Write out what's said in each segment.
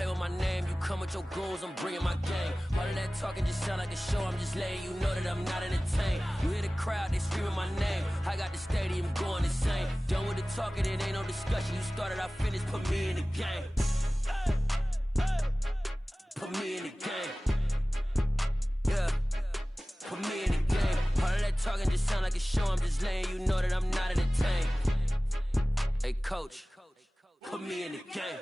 play with my name, you come with your goons, I'm bringing my gang. All of that talking just sound like a show, I'm just letting you know that I'm not entertained. You hear the crowd, they screaming my name, I got the stadium going insane. Done with the talking, it ain't no discussion, you started, I finished, put me in the game. Put me in the game. Yeah, put me in the game. All of that talking just sound like a show, I'm just letting you know that I'm not entertained. Hey coach, put me in the game.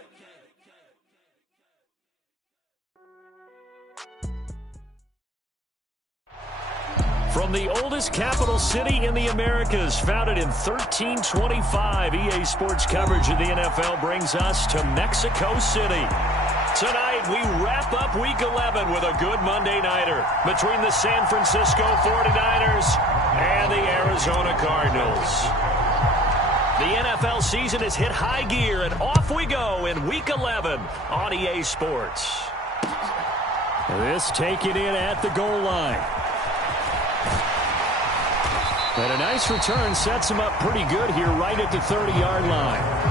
From the oldest capital city in the Americas, founded in 1325, EA Sports coverage of the NFL brings us to Mexico City. Tonight, we wrap up Week 11 with a good Monday nighter between the San Francisco 49ers and the Arizona Cardinals. The NFL season has hit high gear, and off we go in Week 11 on EA Sports. This taken in at the goal line. And a nice return sets him up pretty good here right at the 30-yard line.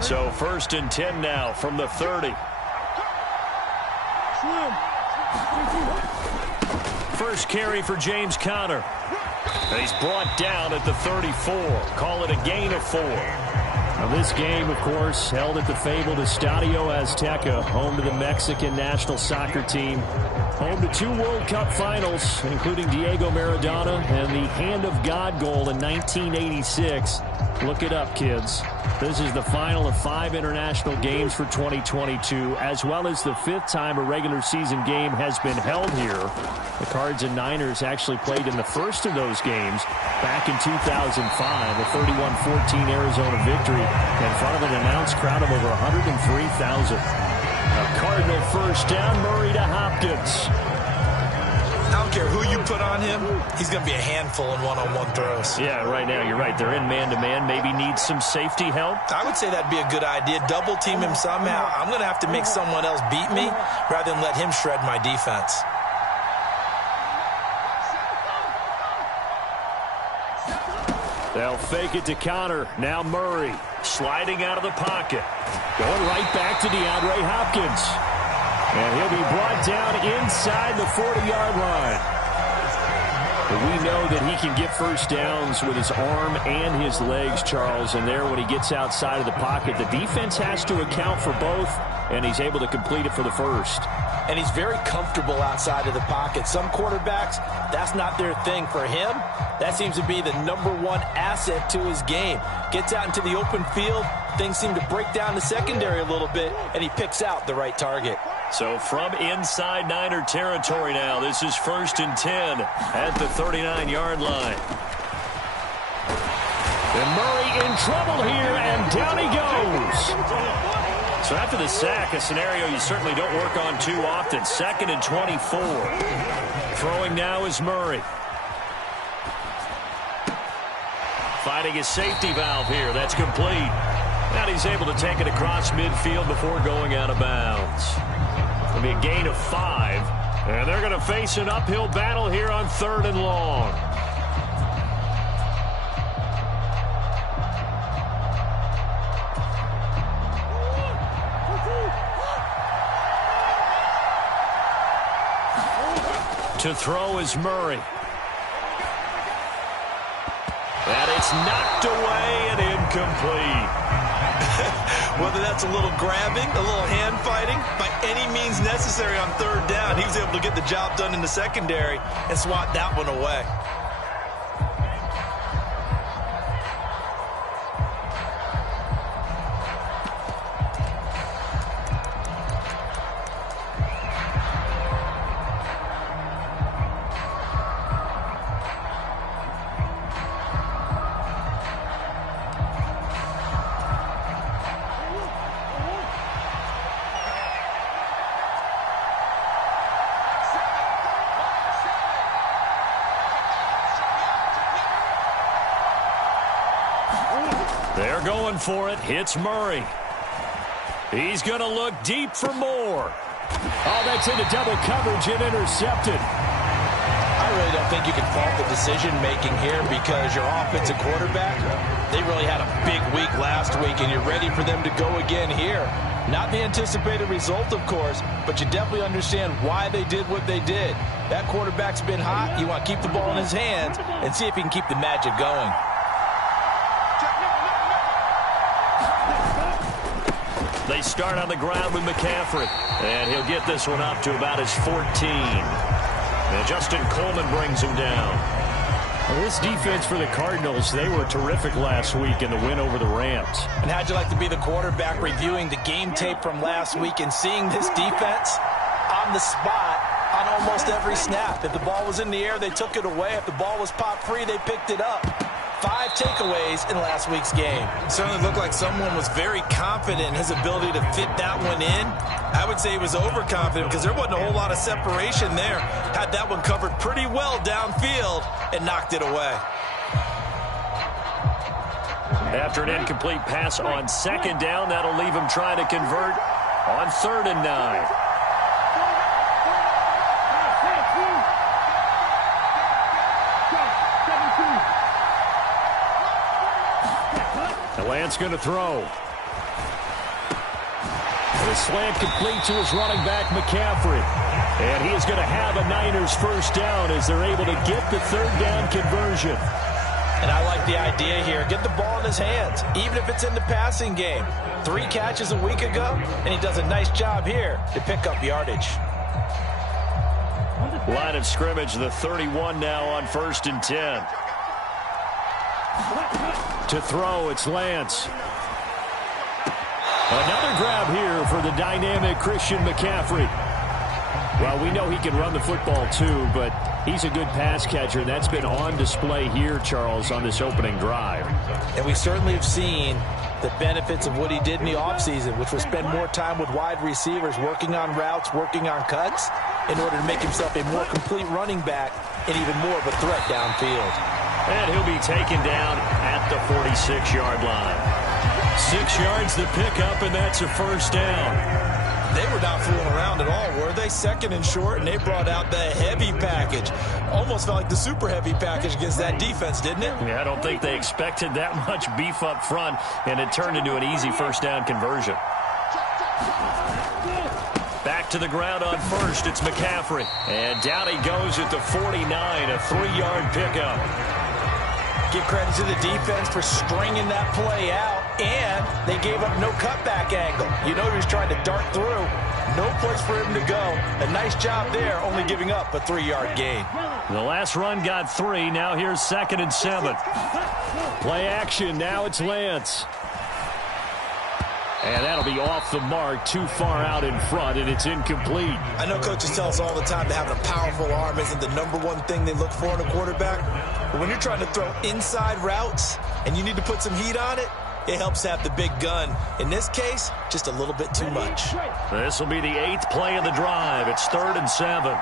So 1st and 10 now from the 30. First carry for James Conner. And he's brought down at the 34. Call it a gain of 4. Now this game, of course, held at the fabled Estadio Azteca, home to the Mexican national soccer team. Home to 2 World Cup finals, including Diego Maradona and the Hand of God goal in 1986. Look it up, kids. This is the final of 5 international games for 2022, as well as the 5th time a regular season game has been held here. The Cards and Niners actually played in the first of those games back in 2005, a 31-14 Arizona victory in front of an announced crowd of over 103,000. A Cardinal first down, Murray to Hopkins. I don't care who you put on him, he's going to be a handful in one-on-one throws. Yeah, right now, you're right. They're in man-to-man. Maybe needs some safety help. I would say that'd be a good idea. Double team him somehow. I'm going to have to make someone else beat me rather than let him shred my defense. They'll fake it to Conner. Now Murray sliding out of the pocket. Going right back to DeAndre Hopkins. And he'll be brought down inside the 40-yard line. But we know that he can get first downs with his arm and his legs, Charles. And there, when he gets outside of the pocket, the defense has to account for both, and he's able to complete it for the first. And he's very comfortable outside of the pocket. Some quarterbacks, that's not their thing. For him, that seems to be the #1 asset to his game. Gets out into the open field, things seem to break down the secondary a little bit, and he picks out the right target. So from inside Niner territory now, this is 1st and 10 at the 39-yard line. And Murray in trouble here, and down he goes. So after the sack, a scenario you certainly don't work on too often. 2nd and 24. Throwing now is Murray. Finding his safety valve here. That's complete. And he's able to take it across midfield before going out of bounds. It'll be a gain of 5. And they're going to face an uphill battle here on 3rd and long. To throw is Murray. And it's knocked away and incomplete. Whether that's a little grabbing, a little hand fighting, by any means necessary on 3rd down, he was able to get the job done in the secondary and swat that one away. They're going for it. Hits Murray. He's going to look deep for more. Oh, that's into double coverage and intercepted. I really don't think you can fault the decision-making here because your offensive quarterback, they really had a big week last week, and you're ready for them to go again here. Not the anticipated result, of course, but you definitely understand why they did what they did. That quarterback's been hot. You want to keep the ball in his hands and see if he can keep the magic going. They start on the ground with McCaffrey, and he'll get this one up to about his 14. And Justin Coleman brings him down. Well, this defense for the Cardinals, they were terrific last week in the win over the Rams. And how'd you like to be the quarterback reviewing the game tape from last week and seeing this defense on the spot on almost every snap? If the ball was in the air, they took it away. If the ball was pop free, they picked it up. 5 takeaways in last week's game. It certainly looked like someone was very confident in his ability to fit that one in. I would say he was overconfident because there wasn't a whole lot of separation there. Had that one covered pretty well downfield and knocked it away. After an incomplete pass on second down, that'll leave him trying to convert on 3rd and 9. Lance going to throw. And a slant complete to his running back, McCaffrey. And he is going to have a Niners first down as they're able to get the 3rd down conversion. And I like the idea here. Get the ball in his hands, even if it's in the passing game. 3 catches a week ago, and he does a nice job here to pick up yardage. Line of scrimmage, the 31 now on 1st and 10. To throw, it's Lance. Another grab here for the dynamic Christian McCaffrey. Well, we know he can run the football too, but he's a good pass catcher, and that's been on display here, Charles, on this opening drive. And we certainly have seen the benefits of what he did in the offseason, which was spend more time with wide receivers, working on routes, working on cuts, in order to make himself a more complete running back and even more of a threat downfield. And he'll be taken down at the 46-yard line. 6 yards the pickup, and that's a first down. They were not fooling around at all, were they? 2nd and short, and they brought out the heavy package. Almost felt like the super heavy package against that defense, didn't it? Yeah, I don't think they expected that much beef up front, and it turned into an easy first down conversion. Back to the ground on 1st, it's McCaffrey. And down he goes at the 49, a 3-yard pickup. Give credit to the defense for stringing that play out, and they gave up no cutback angle. You know he was trying to dart through. No place for him to go. A nice job there, only giving up a 3-yard gain. The last run got 3. Now here's 2nd and 7. Play action. Now it's Lance. And that'll be off the mark, too far out in front, and it's incomplete. I know coaches tell us all the time that having a powerful arm isn't the #1 thing they look for in a quarterback. But when you're trying to throw inside routes and you need to put some heat on it, it helps have the big gun. In this case, just a little bit too much. This will be the 8th play of the drive. It's 3rd and 7.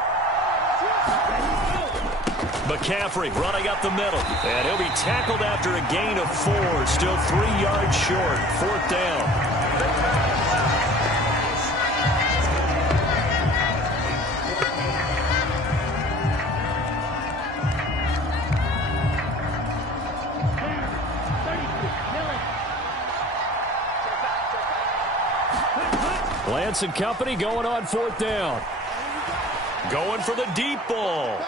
McCaffrey running up the middle. And he'll be tackled after a gain of 4. Still 3 yards short. 4th down. Lance and company going on 4th down. Going for the deep ball.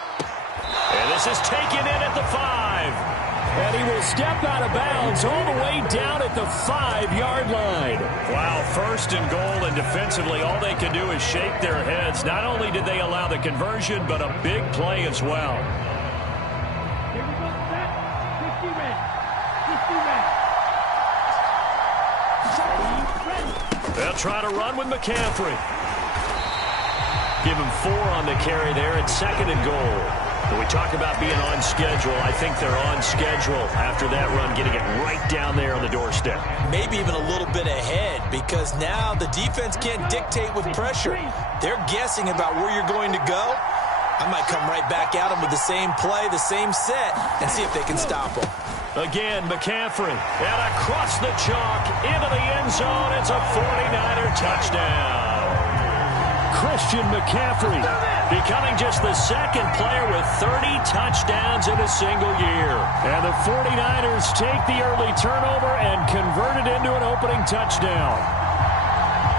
And this is taken in at the 5. And he will step out of bounds all the way down at the 5-yard line. Wow, 1st and goal, and defensively all they can do is shake their heads. Not only did they allow the conversion, but a big play as well. They'll try to run with McCaffrey. Give him 4 on the carry there at 2nd and goal. When we talk about being on schedule, I think they're on schedule after that run, getting it right down there on the doorstep. Maybe even a little bit ahead, because now the defense can't dictate with pressure. They're guessing about where you're going to go. I might come right back at them with the same play, the same set, and see if they can stop them. Again, McCaffrey. And across the chalk into the end zone. It's a 49er touchdown. Christian McCaffrey becoming just the second player with 30 touchdowns in a single year. And the 49ers take the early turnover and convert it into an opening touchdown.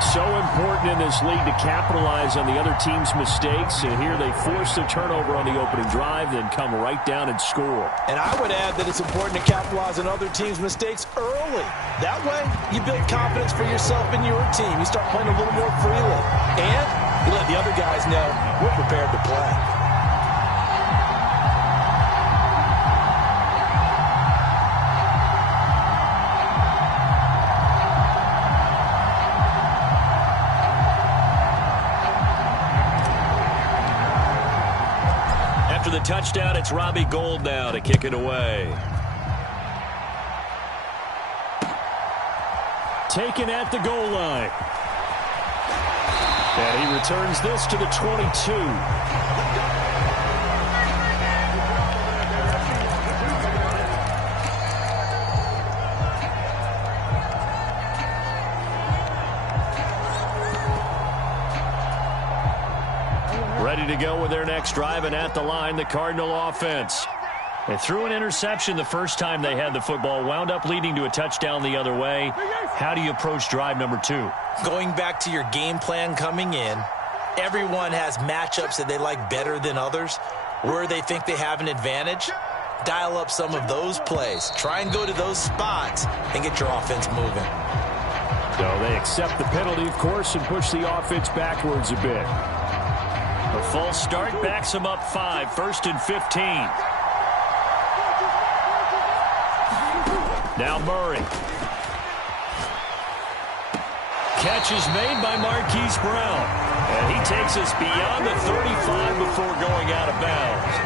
So important in this league to capitalize on the other team's mistakes. And here they force the turnover on the opening drive, then come right down and score. And I would add that it's important to capitalize on other teams' mistakes early. That way, you build confidence for yourself and your team. You start playing a little more freely. And you let the other guys know we're prepared to play. After the touchdown, it's Robbie Gould now to kick it away. Taken at the goal line. And he returns this to the 22. Ready to go with their next drive, and at the line, the Cardinal offense. They threw an interception the first time they had the football, wound up leading to a touchdown the other way. How do you approach drive number 2? Going back to your game plan coming in, everyone has matchups that they like better than others. Where they think they have an advantage, dial up some of those plays. Try and go to those spots and get your offense moving. So they accept the penalty, of course, and push the offense backwards a bit. A false start backs them up 5, 1st and 15. Now Murray. Catch is made by Marquise Brown. And he takes us beyond the 35 before going out of bounds.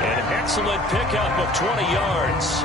An excellent pickup of 20 yards.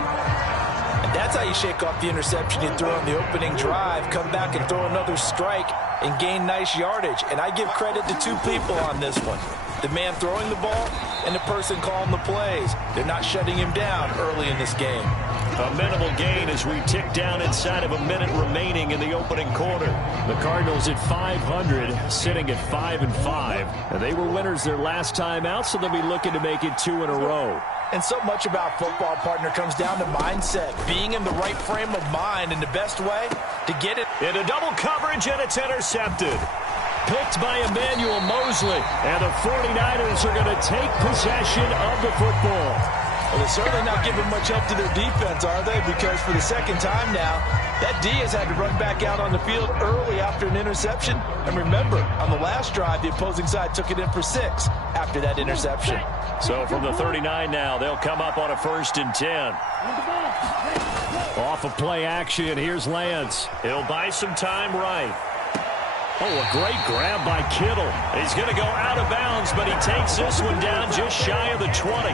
And that's how you shake off the interception you threw on the opening drive. Come back and throw another strike and gain nice yardage. And I give credit to two people on this one. The man throwing the ball and the person calling the plays. They're not shutting him down early in this game. A minimal gain as we tick down inside of a minute remaining in the opening quarter. The Cardinals at 500, sitting at 5-5. And they were winners their last time out, so they'll be looking to make it 2 in a row. And so much about football, partner, comes down to mindset. Being in the right frame of mind, and the best way to get it. Into double coverage, and it's intercepted. Picked by Emmanuel Mosley. And the 49ers are going to take possession of the football. Well, they're certainly not giving much help to their defense, are they? Because for the second time now, that D has had to run back out on the field early after an interception. And remember, on the last drive, the opposing side took it in for 6 after that interception. So from the 39 now, they'll come up on a 1st and 10. Off of play action, here's Lance. He'll buy some time right. Oh, a great grab by Kittle. He's going to go out of bounds, but he takes this one down just shy of the 20.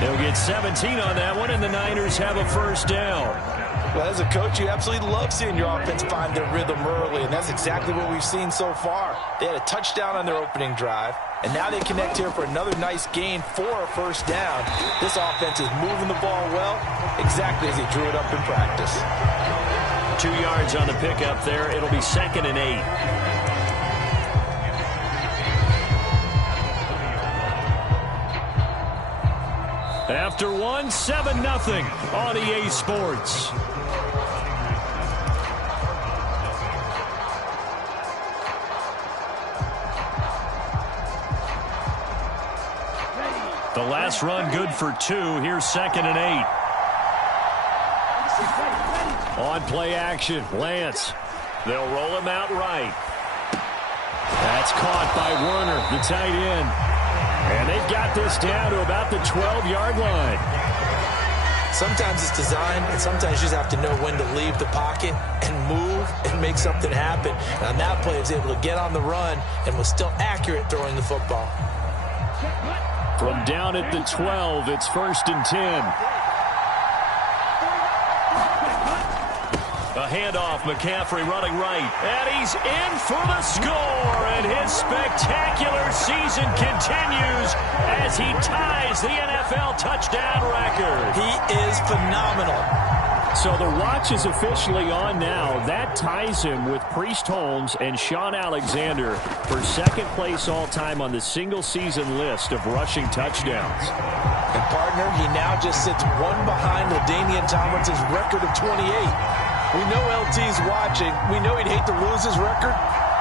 They'll get 17 on that one, and the Niners have a 1st down. Well, as a coach, you absolutely love seeing your offense find their rhythm early, and that's exactly what we've seen so far. They had a touchdown on their opening drive, and now they connect here for another nice gain for a 1st down. This offense is moving the ball well, exactly as he drew it up in practice. 2 yards on the pickup there. It'll be 2nd and 8. After 1, 7-0 on EA Sports. The last run good for 2. Here's 2nd and 8. On play action, Lance. They'll roll him out right. That's caught by Werner, the tight end. And they've got this down to about the 12-yard line. Sometimes it's designed, and sometimes you just have to know when to leave the pocket and move and make something happen. And on that play, he was able to get on the run and was still accurate throwing the football. From down at the 12, it's 1st and 10. A handoff, McCaffrey running right, and he's in for the score, and his spectacular season continues as he ties the NFL touchdown record. He is phenomenal. So the watch is officially on now. That ties him with Priest Holmes and Sean Alexander for second place all-time on the single-season list of rushing touchdowns. And, partner, he now just sits one behind LaDainian Tomlinson's record of 28. We know LT's watching. We know he'd hate to lose his record,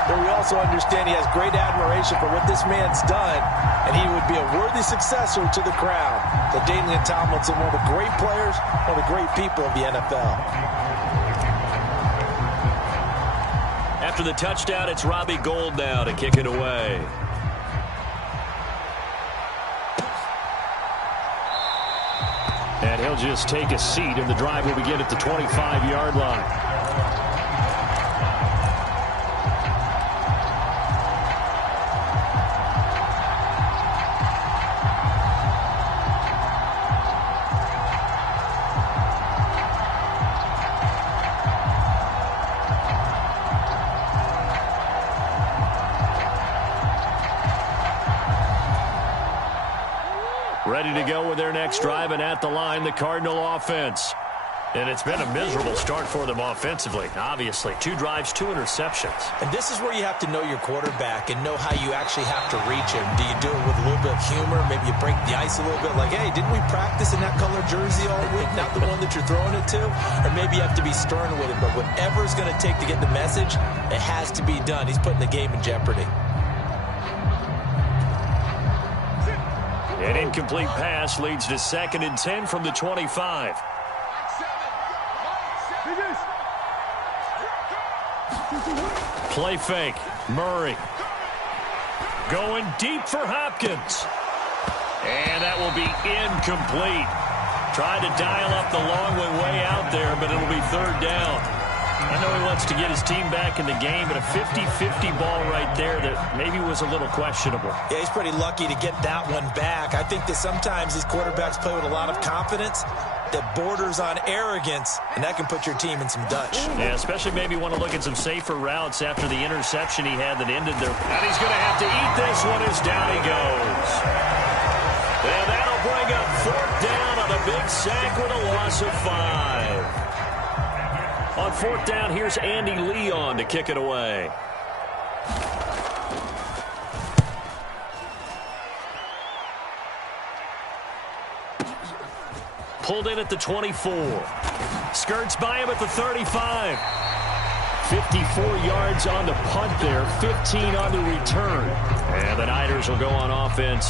but we also understand he has great admiration for what this man's done, and he would be a worthy successor to the crown. LaDainian Tomlinson, one of the great players, one of the great people of the NFL. After the touchdown, it's Robbie Gould now to kick it away. And he'll just take a seat, and the drive will begin at the 25-yard line. Ready to go with their next drive, and at the line, the Cardinal offense. And it's been a miserable start for them offensively, obviously. 2 drives, 2 interceptions. And this is where you have to know your quarterback and know how you actually have to reach him. Do you do it with a little bit of humor? Maybe you break the ice a little bit, like, hey, didn't we practice in that color jersey all week, not the one that you're throwing it to? Or maybe you have to be stern with it, but whatever it's going to take to get the message, it has to be done. He's putting the game in jeopardy. An incomplete pass leads to 2nd and 10 from the 25. Play fake. Murray. Going deep for Hopkins. And that will be incomplete. Tried to dial up the long way out there, but it'll be 3rd down. I know he wants to get his team back in the game, but a 50-50 ball right there that maybe was a little questionable. Yeah, he's pretty lucky to get that one back. I think that sometimes these quarterbacks play with a lot of confidence that borders on arrogance, and that can put your team in some Dutch. Yeah, especially maybe want to look at some safer routes after the interception he had that ended there. And he's going to have to eat this one as down he goes. And that'll bring up 4th down on a big sack with a loss of 5. On 4th down, here's Andy Leon to kick it away. Pulled in at the 24. Skirts by him at the 35. 54 yards on the punt there, 15 on the return. And the Niners will go on offense,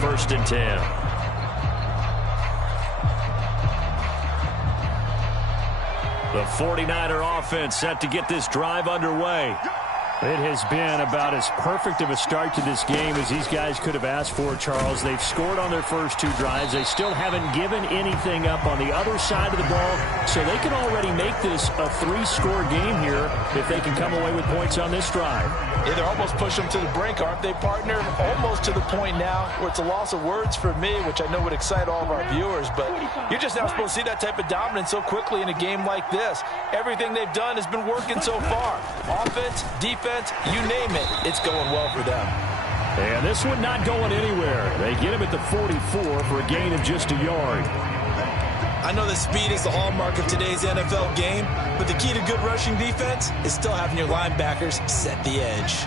1st and 10. The 49er offense set to get this drive underway. It has been about as perfect of a start to this game as these guys could have asked for, Charles. They've scored on their first 2 drives. They still haven't given anything up on the other side of the ball, so they can already make this a 3-score game here if they can come away with points on this drive. Yeah, they're almost pushing them to the brink, aren't they, partner? Almost to the point now where it's a loss of words for me, which I know would excite all of our viewers, but you're just not supposed to see that type of dominance so quickly in a game like this. Everything they've done has been working so far. Offense, defense, you name it, it's going well for them. And this one not going anywhere. They get him at the 44 for a gain of just a yard. I know that speed is the hallmark of today's NFL game, but the key to good rushing defense is still having your linebackers set the edge.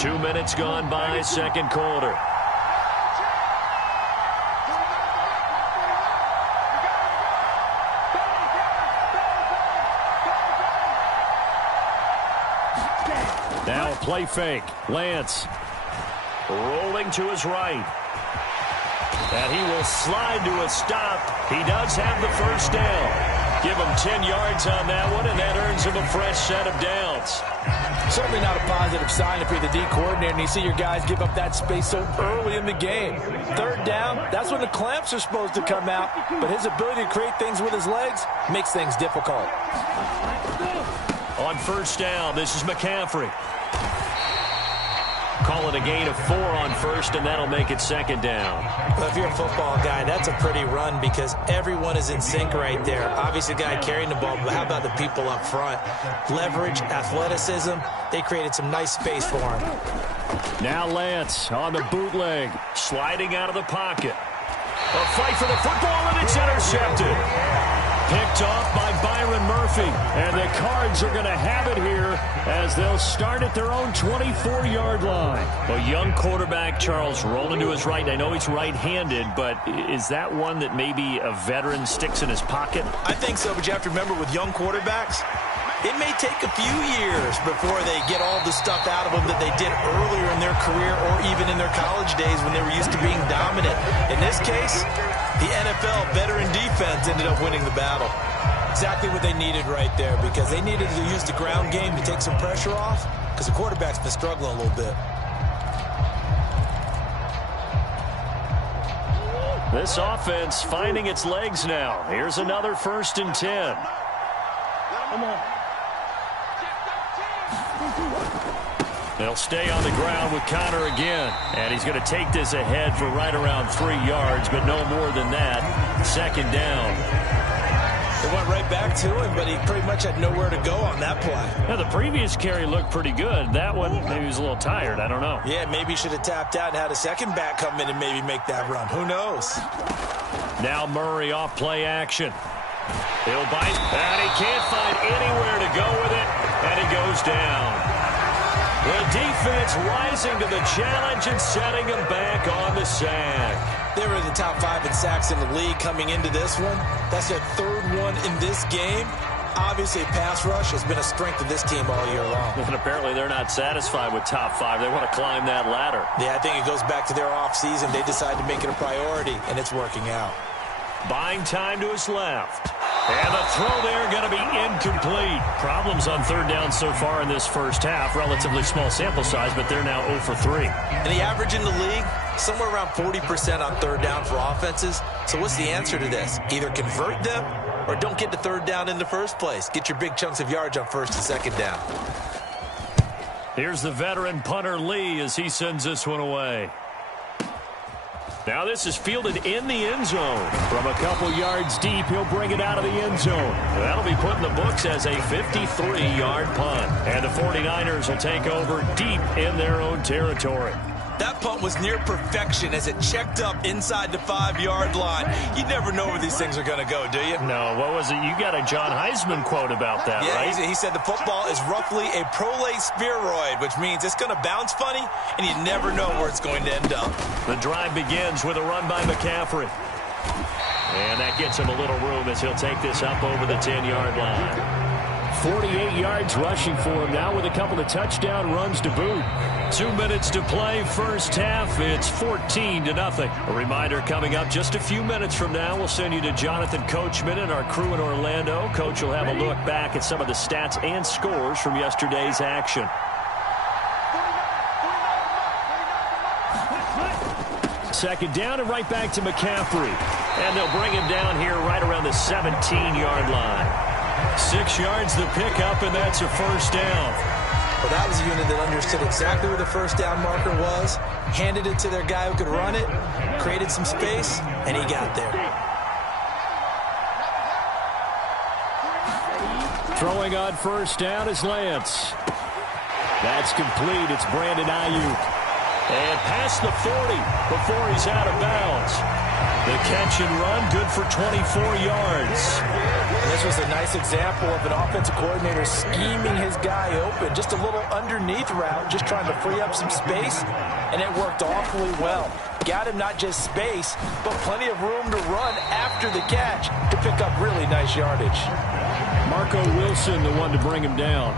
Two minutes gone by, 2nd quarter. Now a play fake. Lance rolling to his right. And he will slide to a stop. He does have the 1st down. Give him 10 yards on that one, and that earns him a fresh set of downs. Certainly not a positive sign if you're the D coordinator and you see your guys give up that space so early in the game. 3rd down, that's when the clamps are supposed to come out, but his ability to create things with his legs makes things difficult. On 1st down, this is McCaffrey. Call it a gain of 4 on 1st, and that'll make it 2nd down. Well, if you're a football guy, that's a pretty run because everyone is in sync right there. Obviously, the guy carrying the ball, but how about the people up front? Leverage, athleticism, they created some nice space for him. Now Lance on the bootleg, sliding out of the pocket. A fight for the football, and it's intercepted. Picked off by Byron Murphy. And the Cards are going to have it here as they'll start at their own 24-yard line. A young quarterback, Charles, rolling to his right. I know he's right-handed, but is that one that maybe a veteran sticks in his pocket? I think so, but you have to remember with young quarterbacks, it may take a few years before they get all the stuff out of them that they did earlier in their career or even in their college days when they were used to being dominant. In this case, the NFL veteran defense ended up winning the battle. Exactly what they needed right there, because they needed to use the ground game to take some pressure off, because the quarterback's been struggling a little bit. This offense finding its legs now. Here's another 1st and 10. Come on. They'll stay on the ground with Connor again. And he's going to take this ahead for right around 3 yards, but no more than that. 2nd down. They went right back to him, but he pretty much had nowhere to go on that play. Now, the previous carry looked pretty good. That one, maybe he was a little tired. I don't know. Yeah, maybe he should have tapped out and had a second back come in and maybe make that run. Who knows? Now Murray off play action. He'll bite, and he can't find anywhere to go with it, and he goes down. The defense rising to the challenge and setting him back on the sack. They were in the top 5 in sacks in the league coming into this one. That's their 3rd one in this game. Obviously, pass rush has been a strength of this team all year long. And apparently they're not satisfied with top 5. They want to climb that ladder. Yeah, I think it goes back to their offseason. They decided to make it a priority, and it's working out. Buying time to his left. And the throw there going to be incomplete. Problems on 3rd down so far in this first half. Relatively small sample size, but they're now 0 for 3. And the average in the league, somewhere around 40% on 3rd down for offenses. So what's the answer to this? Either convert them or don't get to 3rd down in the first place. Get your big chunks of yards on 1st and 2nd down. Here's the veteran punter Lee as he sends this one away. Now this is fielded in the end zone. From a couple yards deep, he'll bring it out of the end zone. That'll be put in the books as a 53-yard punt. And the 49ers will take over deep in their own territory. That punt was near perfection as it checked up inside the 5-yard line. You never know where these things are going to go, do you? No, what was it? You got a John Heisman quote about that, right? Yeah, he said the football is roughly a prolate spheroid, which means it's going to bounce funny, and you never know where it's going to end up. The drive begins with a run by McCaffrey. And that gets him a little room as he'll take this up over the 10-yard line. 48 yards rushing for him now with a couple of touchdown runs to boot. 2 minutes to play, first half. It's 14-0. A reminder coming up just a few minutes from now. We'll send you to Jonathan Coachman and our crew in Orlando. Coach will have a look back at some of the stats and scores from yesterday's action. Second down and right back to McCaffrey. And they'll bring him down here right around the 17-yard line. 6 yards the pickup, and that's a first down. Well, that was a unit that understood exactly where the first down marker was, handed it to their guy who could run it, created some space, and he got there. Throwing on first down is Lance. That's complete. It's Brandon Ayuk. And past the 40 before he's out of bounds. The catch and run, good for 24 yards. And this was a nice example of an offensive coordinator scheming his guy open. Just a little underneath route, just trying to free up some space, and it worked awfully well. Got him not just space, but plenty of room to run after the catch to pick up really nice yardage. Marco Wilson, the one to bring him down.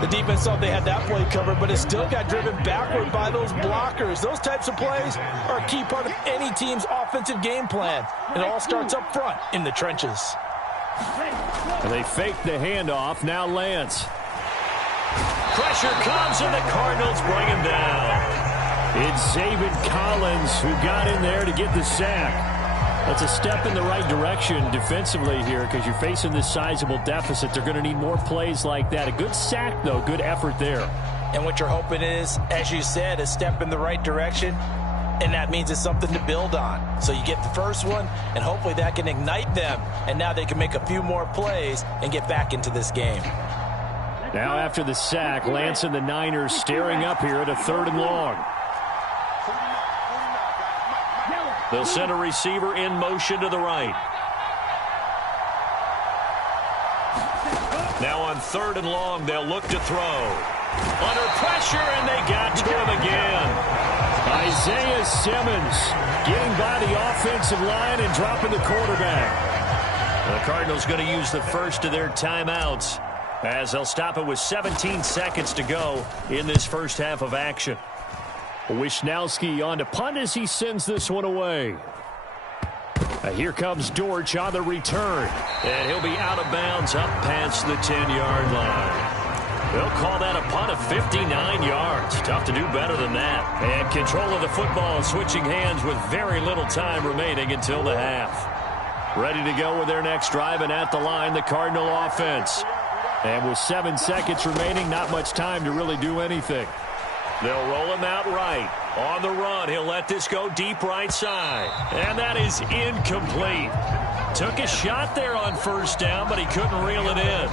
The defense thought they had that play covered, but it still got driven backward by those blockers. Those types of plays are a key part of any team's offensive game plan. It all starts up front in the trenches. And they fake the handoff. Now Lance. Pressure comes, and the Cardinals bring him down. It's Zaven Collins who got in there to get the sack. That's a step in the right direction defensively here because you're facing this sizable deficit. They're going to need more plays like that. A good sack, though. Good effort there. And what you're hoping is, as you said, a step in the right direction, and that means it's something to build on. So you get the first one, and hopefully that can ignite them, and now they can make a few more plays and get back into this game. Now after the sack, Lance and the Niners staring up here at a 3rd and long. They'll send a receiver in motion to the right. Now on 3rd and long, they'll look to throw. Under pressure, and they got to him again. Isaiah Simmons getting by the offensive line and dropping the quarterback. The Cardinals going to use the first of their timeouts as they'll stop it with 17 seconds to go in this first half of action. Wishnowski on to punt as he sends this one away. Here comes Dortch on the return. And he'll be out of bounds up past the 10-yard line. They'll call that a punt of 59 yards. Tough to do better than that. And control of the football switching hands with very little time remaining until the half. Ready to go with their next drive, and at the line, the Cardinal offense. And with 7 seconds remaining, not much time to really do anything. They'll roll him out right. On the run, he'll let this go deep right side. And that is incomplete. Took a shot there on 1st down, but he couldn't reel it in.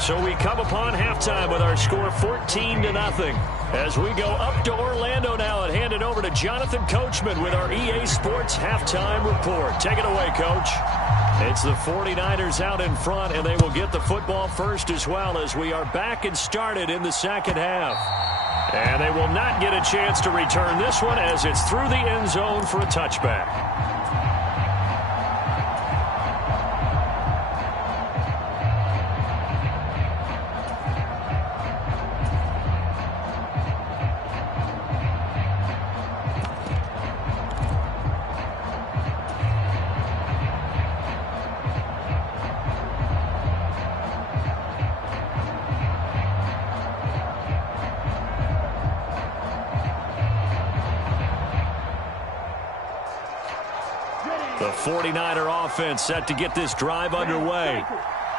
So we come upon halftime with our score 14-0. As we go up to Orlando now and hand it over to Jonathan Coachman with our EA Sports Halftime Report. Take it away, Coach. It's the 49ers out in front, and they will get the football first as well as we are back and started in the second half. And they will not get a chance to return this one as it's through the end zone for a touchback. The 49er offense set to get this drive underway.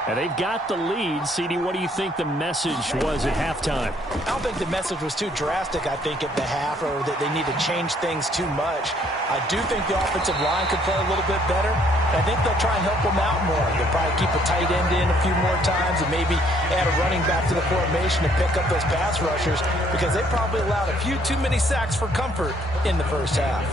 And they've got the lead. CD, what do you think the message was at halftime? I don't think the message was too drastic, I think, at the half, or that they need to change things too much. I do think the offensive line could play a little bit better. I think they'll try and help them out more. They'll probably keep a tight end in a few more times and maybe add a running back to the formation to pick up those pass rushers, because they probably allowed a few too many sacks for comfort in the first half.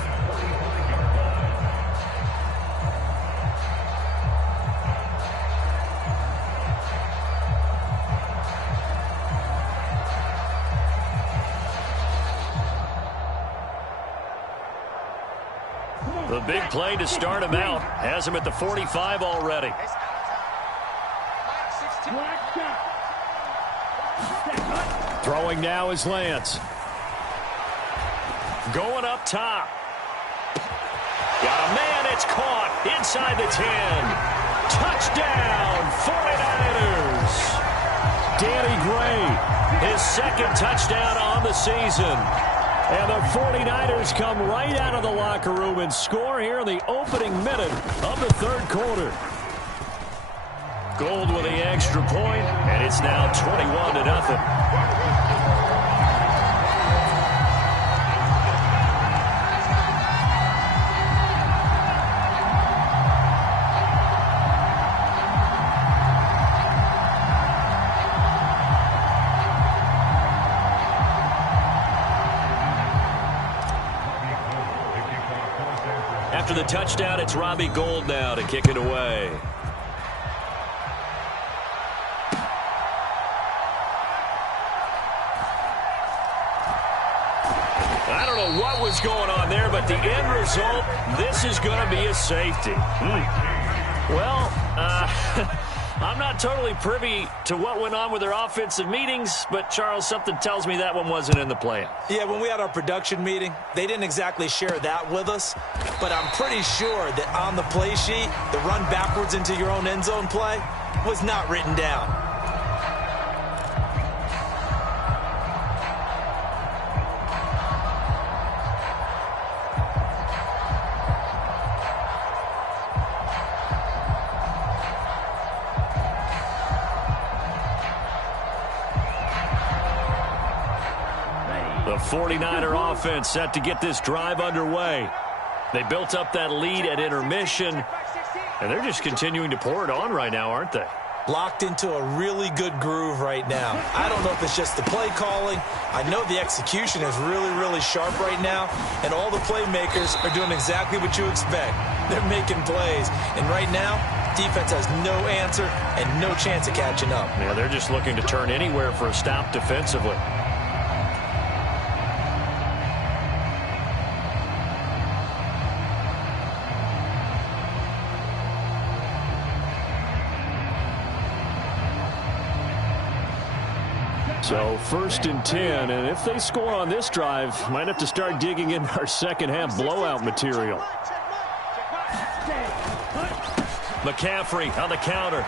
The big play to start him out has him at the 45 already. Throwing now is Lance. Going up top. Got a man, it's caught inside the 10. Touchdown, 49ers. Danny Gray, his second touchdown on the season. And the 49ers come right out of the locker room and score here in the opening minute of the third quarter. Gold with the extra point, and it's now 21-0. After the touchdown, it's Robbie Gould now to kick it away. I don't know what was going on there, but the end result, this is going to be a safety. Well, I'm not totally privy to what went on with their offensive meetings, but, Charles, something tells me that one wasn't in the plan. Yeah, when we had our production meeting, they didn't exactly share that with us, but I'm pretty sure that on the play sheet, the run backwards into your own end zone play was not written down. The 49er offense set to get this drive underway. They built up that lead at intermission, and they're just continuing to pour it on right now, aren't they? locked into a really good groove right now. I don't know if it's just the play calling. I know the execution is really, really sharp right now, and all the playmakers are doing exactly what you expect. They're making plays, and right now, defense has no answer and no chance of catching up. Yeah, they're just looking to turn anywhere for a stop defensively. So 1st and 10, and if they score on this drive, might have to start digging in our second half blowout material. McCaffrey on the counter.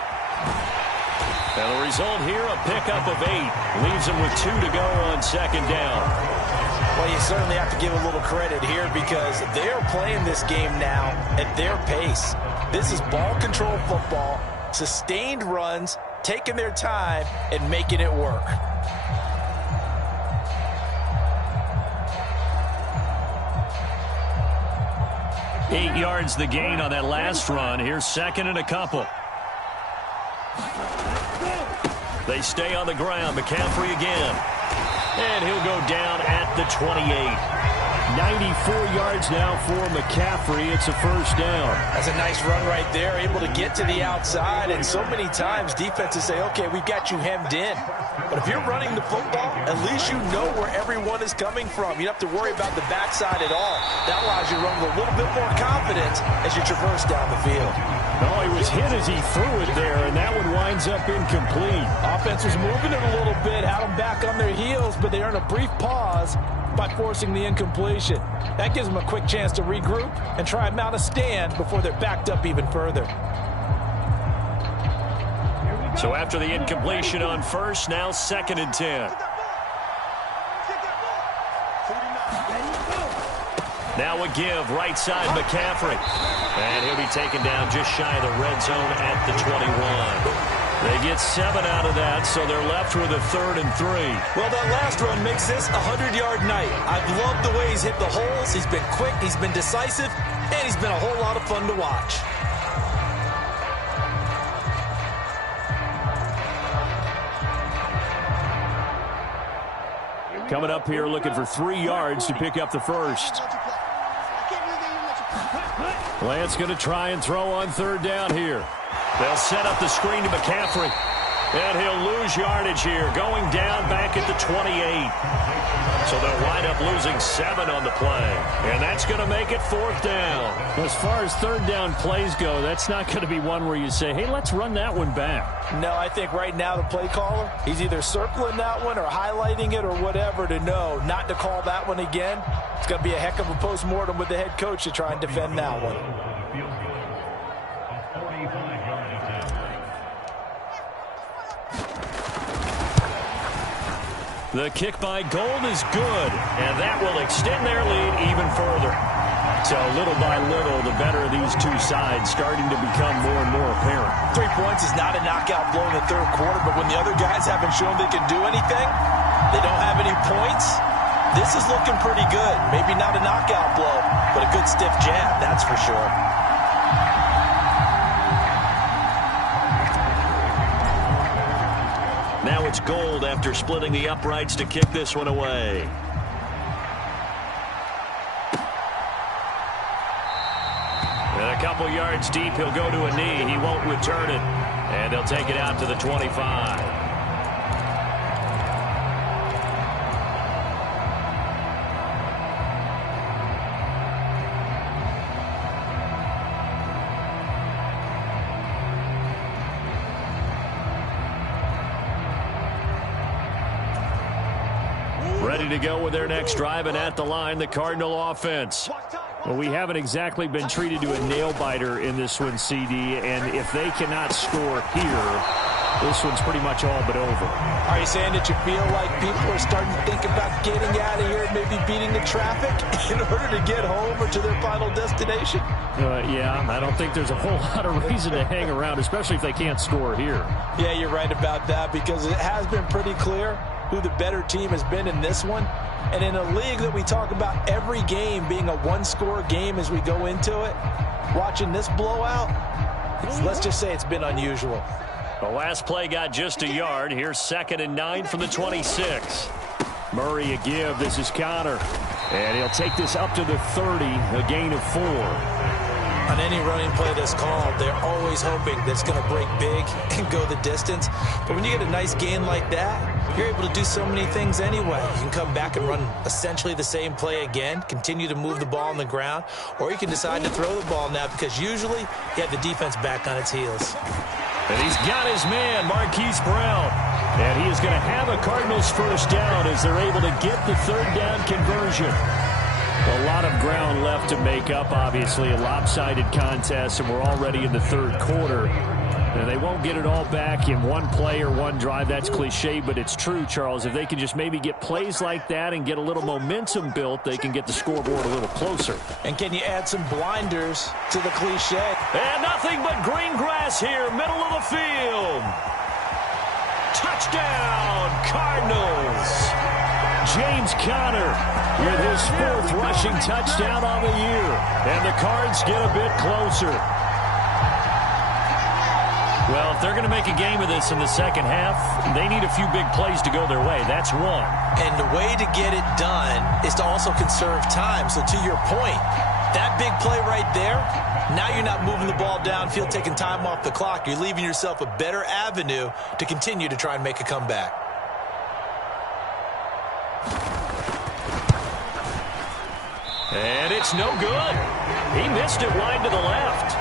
And the result here, a pickup of 8. Leaves him with 2 to go on 2nd down. Well, you certainly have to give a little credit here because they're playing this game now at their pace. This is ball control football, sustained runs, taking their time and making it work. Eight yards the gain on that last run. Here's 2nd and a couple. They stay on the ground. McCaffrey again. And he'll go down at the 28. 94 yards now for McCaffrey. It's a 1st down. That's a nice run right there, able to get to the outside. And so many times defenses say, okay, we've got you hemmed in. But if you're running the football, at least you know where everyone is coming from. You don't have to worry about the backside at all. That allows you to run with a little bit more confidence as you traverse down the field. No, he was hit as he threw it there, and that one winds up incomplete. Offense was moving it a little bit, had them back on their heels, but they earned a brief pause by forcing the incompletion. That gives them a quick chance to regroup and try and mount a stand before they're backed up even further. So after the incompletion on 1st, now 2nd and 10. Now a give, right side McCaffrey. And he'll be taken down just shy of the red zone at the 21. They get 7 out of that, so they're left with a 3rd and 3. Well, that last run makes this a 100-yard night. I've loved the way he's hit the holes. He's been quick, he's been decisive, and he's been a whole lot of fun to watch. Coming up here looking for 3 yards to pick up the 1st. Lance going to try and throw on 3rd down here. They'll set up the screen to McCaffrey. And he'll lose yardage here, going down back at the 28. So they'll wind up losing 7 on the play. And that's going to make it 4th down. As far as 3rd down plays go, that's not going to be one where you say, hey, let's run that one back. No, I think right now the play caller, he's either circling that one or highlighting it or whatever to know not to call that one again. It's going to be a heck of a postmortem with the head coach to try and defend that one. The kick by Gold is good, and that will extend their lead even further. So little by little, the better of these two sides starting to become more and more apparent. 3 points is not a knockout blow in the 3rd quarter, but when the other guys haven't shown they can do anything, they don't have any points, this is looking pretty good. Maybe not a knockout blow, but a good stiff jab, that's for sure. Now it's Gold after splitting the uprights to kick this one away. And a couple yards deep, he'll go to a knee. He won't return it. And they'll take it out to the 25. Ready to go with their next drive, and at the line, the Cardinal offense. Well, we haven't exactly been treated to a nail-biter in this one, CD, and if they cannot score here, this one's pretty much all but over. Are you saying that you feel like people are starting to think about getting out of here and maybe beating the traffic in order to get home or to their final destination? Yeah, I don't think there's a whole lot of reason to hang around, especially if they can't score here. Yeah, you're right about that, because it has been pretty clear who the better team has been in this one. And in a league that we talk about every game being a one-score game as we go into it, watching this blowout, let's just say it's been unusual. The last play got just a yard. Here's 2nd and 9 from the 26. Murray a give. This is Conner. And he'll take this up to the 30, a gain of 4. On any running play that's called, they're always hoping that it's going to break big and go the distance. But when you get a nice gain like that, you're able to do so many things anyway. You can come back and run essentially the same play again, continue to move the ball on the ground, or you can decide to throw the ball now because usually you have the defense back on its heels. And he's got his man, Marquise Brown. And he is going to have a Cardinals first down as they're able to get the 3rd down conversion. A lot of ground left to make up, obviously. A lopsided contest, and we're already in the 3rd quarter. And they won't get it all back in one play or one drive. That's cliche, but it's true, Charles. If they can just maybe get plays like that and get a little momentum built, they can get the scoreboard a little closer. And can you add some blinders to the cliche? And nothing but green grass here, middle of the field. Touchdown, Cardinals. James Conner with his 4th rushing touchdown on the year. And the Cards get a bit closer. Well, if they're going to make a game of this in the second half, they need a few big plays to go their way. That's one. And the way to get it done is to also conserve time. So to your point, that big play right there, now you're not moving the ball downfield, taking time off the clock. You're leaving yourself a better avenue to continue to try and make a comeback. And it's no good. He missed it wide to the left.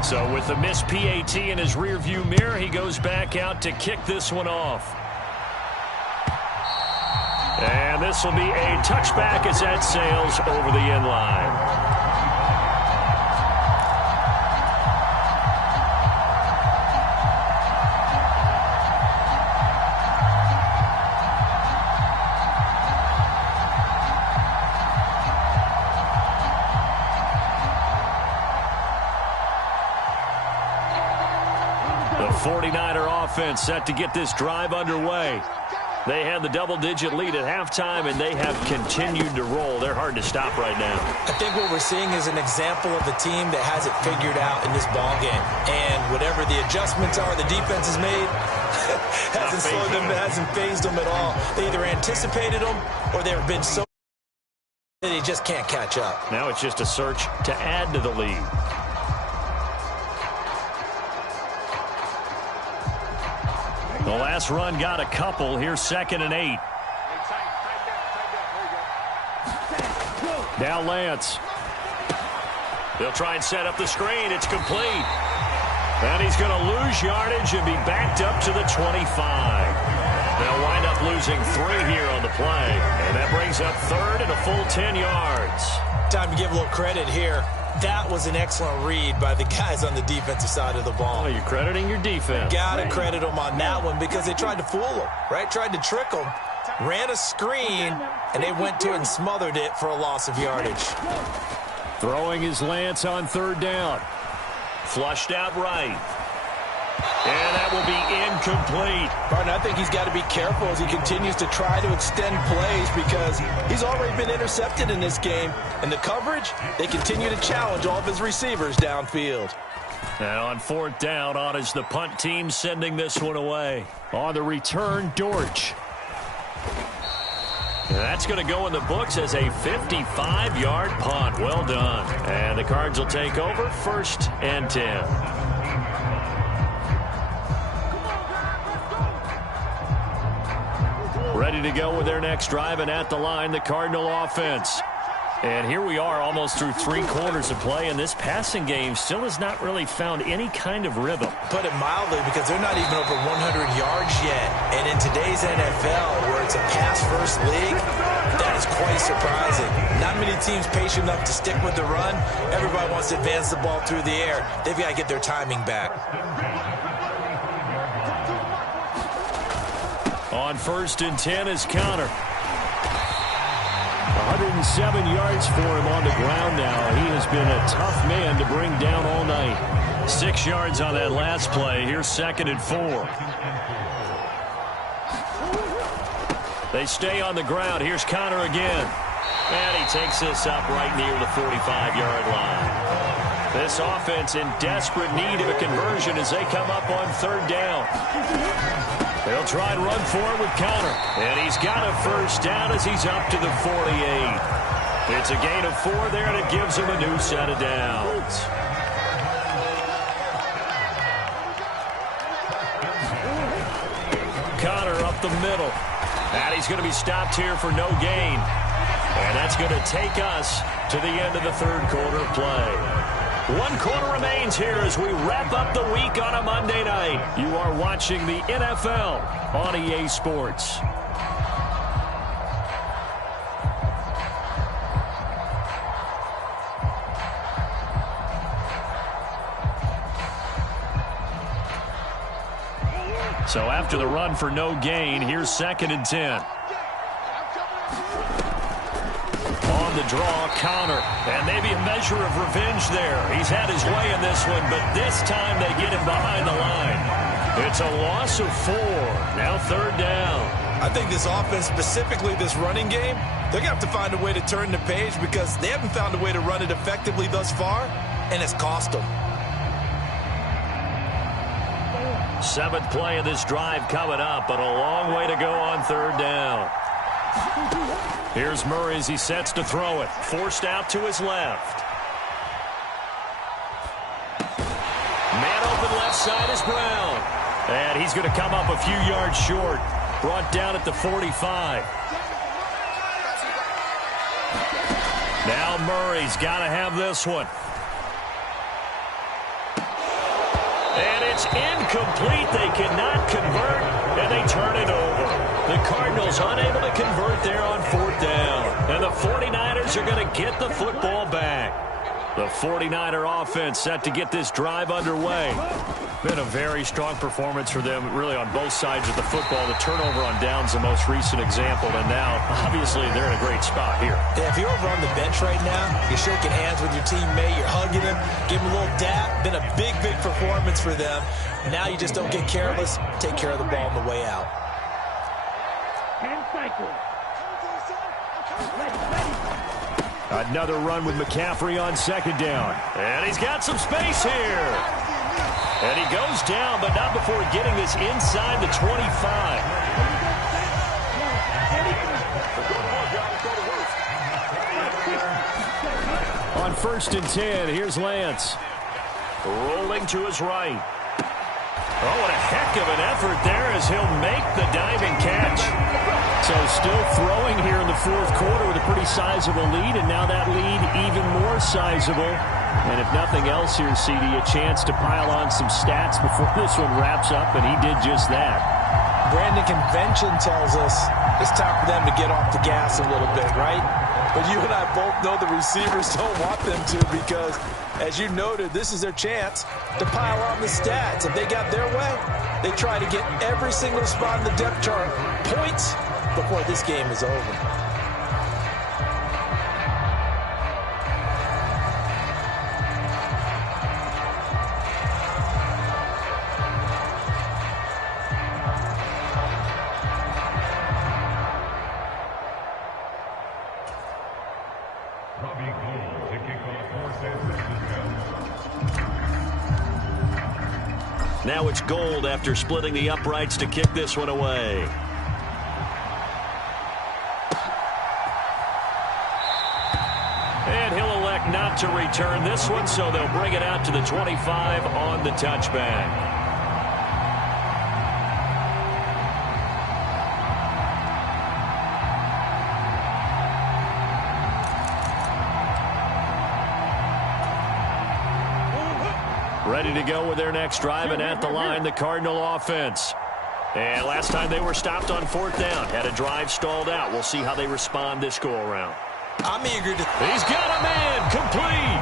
So with the missed PAT in his rearview mirror, he goes back out to kick this one off. And this will be a touchback as that sails over the end line. The 49er offense set to get this drive underway. They had the double-digit lead at halftime, and they have continued to roll. They're hard to stop right now. I think what we're seeing is an example of a team that has it figured out in this ball game. And whatever the adjustments are the defense has made, hasn't slowed them, hasn't phased them at all. They either anticipated them or they've been so that they just can't catch up. Now it's just a search to add to the lead. The last run got a couple. Here's 2nd and 8. Now Lance. They'll try and set up the screen. It's complete. And he's going to lose yardage and be backed up to the 25. They'll wind up losing 3 here on the play. And that brings up 3rd and a full 10 yards. Time to give a little credit here. That was an excellent read by the guys on the defensive side of the ball. Oh, you're crediting your defense. Gotta credit them on that one because they tried to fool them, right? Tried to trick them, ran a screen, and they went to it and smothered it for a loss of yardage. Throwing his Lance on 3rd down. Flushed out right. And that will be incomplete. Martin, I think he's got to be careful as he continues to try to extend plays because he's already been intercepted in this game. And the coverage, they continue to challenge all of his receivers downfield. And on 4th down, on is the punt team sending this one away. On the return, Dortch. And that's going to go in the books as a 55-yard punt. Well done. And the Cards will take over 1st and 10. Ready to go with their next drive, and at the line, the Cardinal offense. And here we are almost through 3 quarters of play, and this passing game still has not really found any kind of rhythm. Put it mildly, because they're not even over 100 yards yet. And in today's NFL, where it's a pass-first league, that is quite surprising. Not many teams patient enough to stick with the run. Everybody wants to advance the ball through the air. They've got to get their timing back. On 1st and 10 is Conner. 107 yards for him on the ground now. He has been a tough man to bring down all night. 6 yards on that last play. Here's 2nd and 4. They stay on the ground. Here's Connor again. And he takes this up right near the 45-yard line. This offense in desperate need of a conversion as they come up on 3rd down. They'll try and run for it with Connor. And he's got a first down as he's up to the 48. It's a gain of 4 there, and it gives him a new set of downs. Connor up the middle. And he's going to be stopped here for no gain. And that's going to take us to the end of the 3rd quarter play. 1 quarter remains here as we wrap up the week on a Monday night. You are watching the NFL on EA Sports. So after the run for no gain, here's 2nd and 10. On the draw, Connor. And maybe a measure of revenge there. He's had his way in this one, but this time they get him behind the line. It's a loss of 4. Now 3rd down. I think this offense, specifically this running game, they're going to have to find a way to turn the page because they haven't found a way to run it effectively thus far, and it's cost them. 7th play of this drive coming up, but a long way to go on 3rd down. Here's Murray as he sets to throw it. Forced out to his left. Man open left side is Brown. And he's going to come up a few yards short. Brought down at the 45. Now Murray's got to have this one. And it's incomplete. They cannot convert, and they turn it over. The Cardinals unable to convert there on 4th down. And the 49ers are going to get the football back. The 49er offense set to get this drive underway. Been a very strong performance for them, really, on both sides of the football. The turnover on down's the most recent example, and now, obviously, they're in a great spot here. Yeah, if you're over on the bench right now, you're shaking hands with your teammate, you're hugging him, give him a little dap. Been a big, big performance for them. Now you just don't get careless. Take care of the ball on the way out. 10 cycles. Another run with McCaffrey on 2nd down. And he's got some space here. And he goes down, but not before getting this inside the 25. On 1st and 10, here's Lance. Rolling to his right. Oh, what a heck of an effort there as he'll make the diving catch. So still throwing here in the 4th quarter with a pretty sizable lead, and now that lead even more sizable. And if nothing else here, CD, a chance to pile on some stats before this one wraps up, and he did just that. Brandon, convention tells us it's time for them to get off the gas a little bit, right? But you and I both know the receivers don't want them to because, as you noted, this is their chance to pile on the stats. If they got their way, they try to get every single spot in the depth chart points before this game is over. Now it's Gold after splitting the uprights to kick this one away. And he'll elect not to return this one, so they'll bring it out to the 25 on the touchback. Ready to go with their next drive, and at the line, the Cardinal offense. And last time they were stopped on 4th down, had a drive stalled out. We'll see how they respond this go-around. I'm eager to... He's got a man, complete.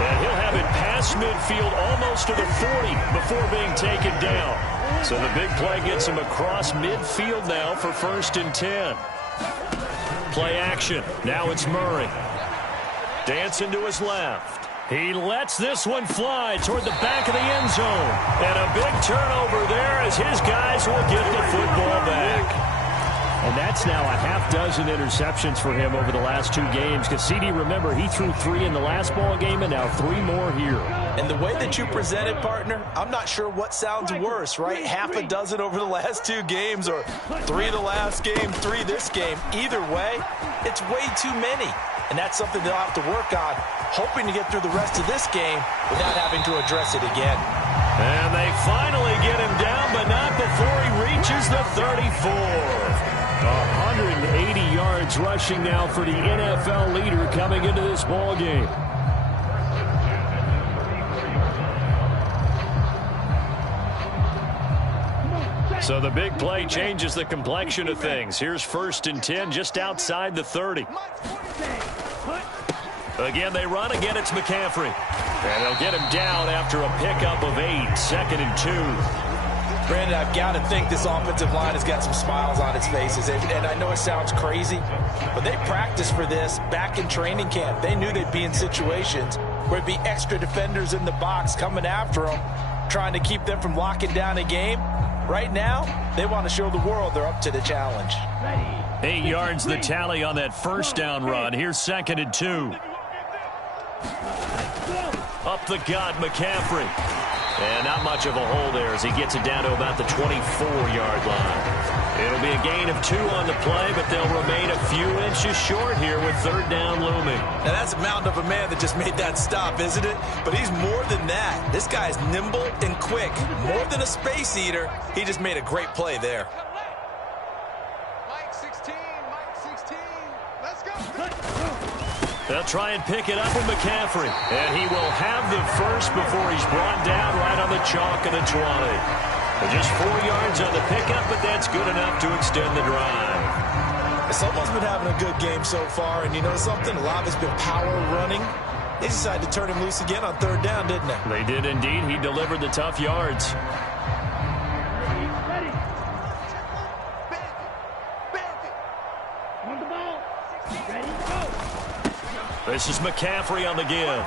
And he'll have it past midfield, almost to the 40 before being taken down. So the big play gets him across midfield now for 1st and 10. play action. Now it's Murray. Dancing to his left. He lets this one fly toward the back of the end zone. And a big turnover there as his guys will get the football back. And that's now a half-dozen interceptions for him over the last 2 games. Because, CD, remember, he threw 3 in the last ball game and now 3 more here. And the way that you present it, partner, I'm not sure what sounds worse, right? Half a dozen over the last 2 games or 3 the last game, 3 this game. Either way, it's way too many. And that's something they'll have to work on, hoping to get through the rest of this game without having to address it again. And they finally get him down, but not before he reaches the 34. 180 yards rushing now for the NFL leader coming into this ball game. So the big play changes the complexion of things. Here's 1st and 10 just outside the 30. Again, they run. Again, it's McCaffrey. And they'll get him down after a pickup of 8, 2nd and 2. Brandon, I've got to think this offensive line has got some smiles on its faces. And I know it sounds crazy, but they practiced for this back in training camp. They knew they'd be in situations where it'd be extra defenders in the box coming after them, trying to keep them from locking down a game. Right now, they want to show the world they're up to the challenge. 8 yards the tally on that first down run. Here's 2nd and 2. Up the gut, McCaffrey. And not much of a hole there as he gets it down to about the 24-yard line. It'll be a gain of 2 on the play, but they'll remain a few inches short here with 3rd down looming. Now that's a mountain of a man that just made that stop, isn't it? But he's more than that. This guy's nimble and quick. More than a space eater. He just made a great play there. Mike 16, let's go. They'll try and pick it up with McCaffrey. And he will have the first before he's brought down right on the chalk of the 20. Just 4 yards on the pickup, but that's good enough to extend the drive. Someone's been having a good game so far, and you know something? A lot of it's been power running. They decided to turn him loose again on 3rd down, didn't they? They did indeed. He delivered the tough yards. This is McCaffrey on the give.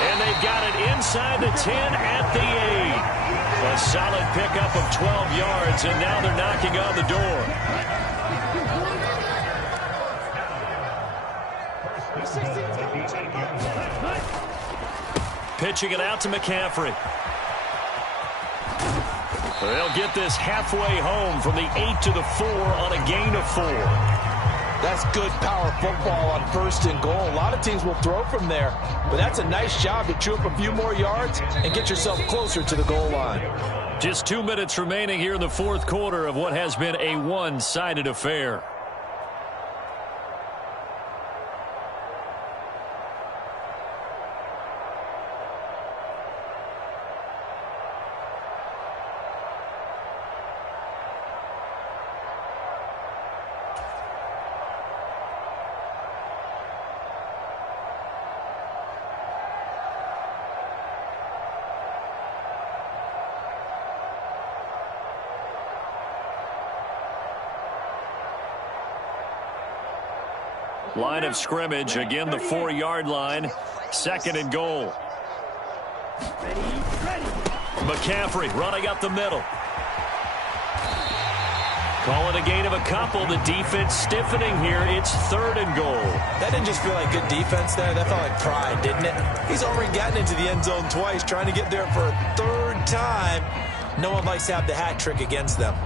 And they've got it inside the 10 at the 8. A solid pickup of 12 yards, and now they're knocking on the door. Pitching it out to McCaffrey. They'll get this halfway home from the 8 to the 4 on a gain of 4. That's good power football on 1st and goal. A lot of teams will throw from there, but that's a nice job to chew up a few more yards and get yourself closer to the goal line. Just 2 minutes remaining here in the 4th quarter of what has been a one-sided affair. Line of scrimmage, again the 4-yard line, 2nd and goal. McCaffrey running up the middle. Call it a gain of a couple. The defense stiffening here. It's 3rd and goal. That didn't just feel like good defense there. That felt like pride, didn't it? He's already gotten into the end zone twice, trying to get there for a 3rd time. No one likes to have the hat trick against them.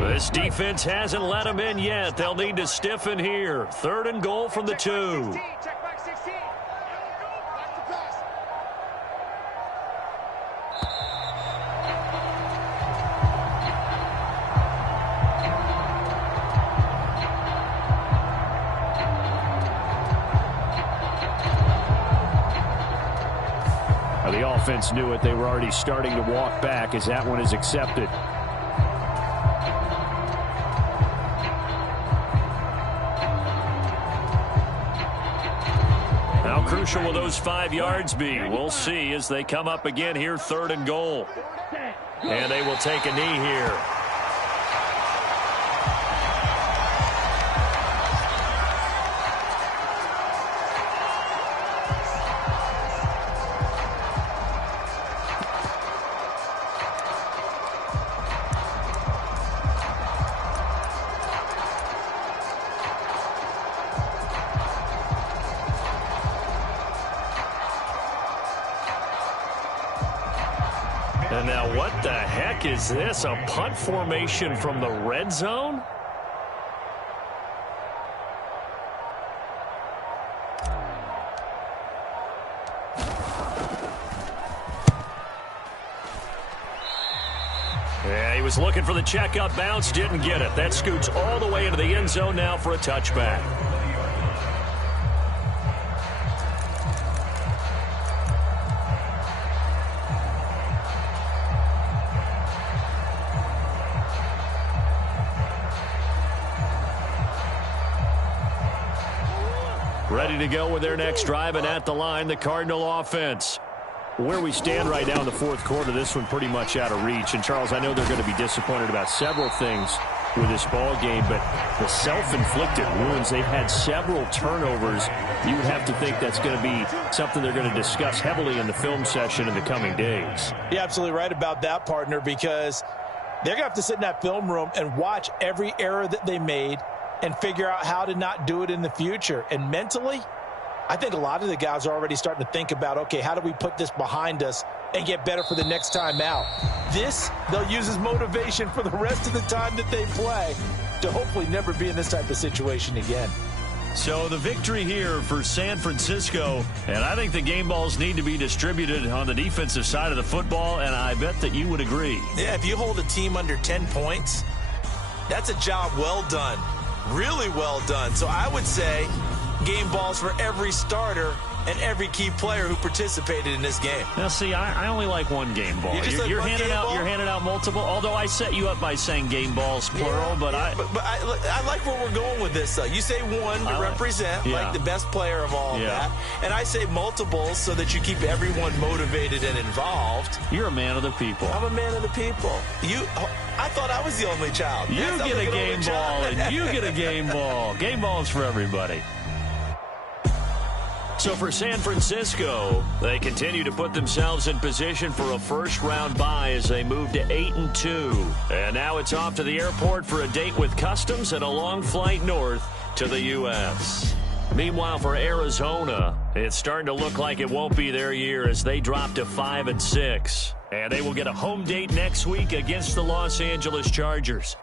This defense hasn't let him in yet. They'll need to stiffen here. 3rd and goal from the 2. Check back 16. Back to pass. Now, the offense knew it. They were already starting to walk back as that one is accepted. crucial will those 5 yards be? We'll see as they come up again here, 3rd and goal. And they will take a knee here. And now what the heck is this? A punt formation from the red zone? Yeah, he was looking for the checkup bounce, didn't get it. That scoots all the way into the end zone now for a touchback. Ready to go with their next drive, and at the line, the Cardinal offense. Where we stand right now in the 4th quarter, this one pretty much out of reach. And, Charles, I know they're going to be disappointed about several things with this ball game, but the self-inflicted wounds, they've had several turnovers. You would have to think that's going to be something they're going to discuss heavily in the film session in the coming days. You're absolutely right about that, partner, because they're going to have to sit in that film room and watch every error that they made and figure out how to not do it in the future. And mentally, I think a lot of the guys are already starting to think about, okay, how do we put this behind us and get better for the next time out? This, they'll use as motivation for the rest of the time that they play to hopefully never be in this type of situation again. So the victory here for San Francisco, and I think the game balls need to be distributed on the defensive side of the football, and I bet that you would agree. Yeah, if you hold a team under 10 points, that's a job well done. Really well done. So I would say game balls for every starter and every key player who participated in this game. Now, see, I only like one game ball. You're handing out multiple, although I set you up by saying game balls, plural. But I like where we're going with this, though. You say one to represent, like the best player of all of that. And I say multiples so that you keep everyone motivated and involved. You're a man of the people. I'm a man of the people. I thought I was the only child. You get a game ball, and you get a game ball. Game balls for everybody. So for San Francisco, they continue to put themselves in position for a first-round bye as they move to 8-2. And now it's off to the airport for a date with customs and a long flight north to the U.S. Meanwhile, for Arizona, it's starting to look like it won't be their year as they drop to 5-6. And they will get a home date next week against the Los Angeles Chargers.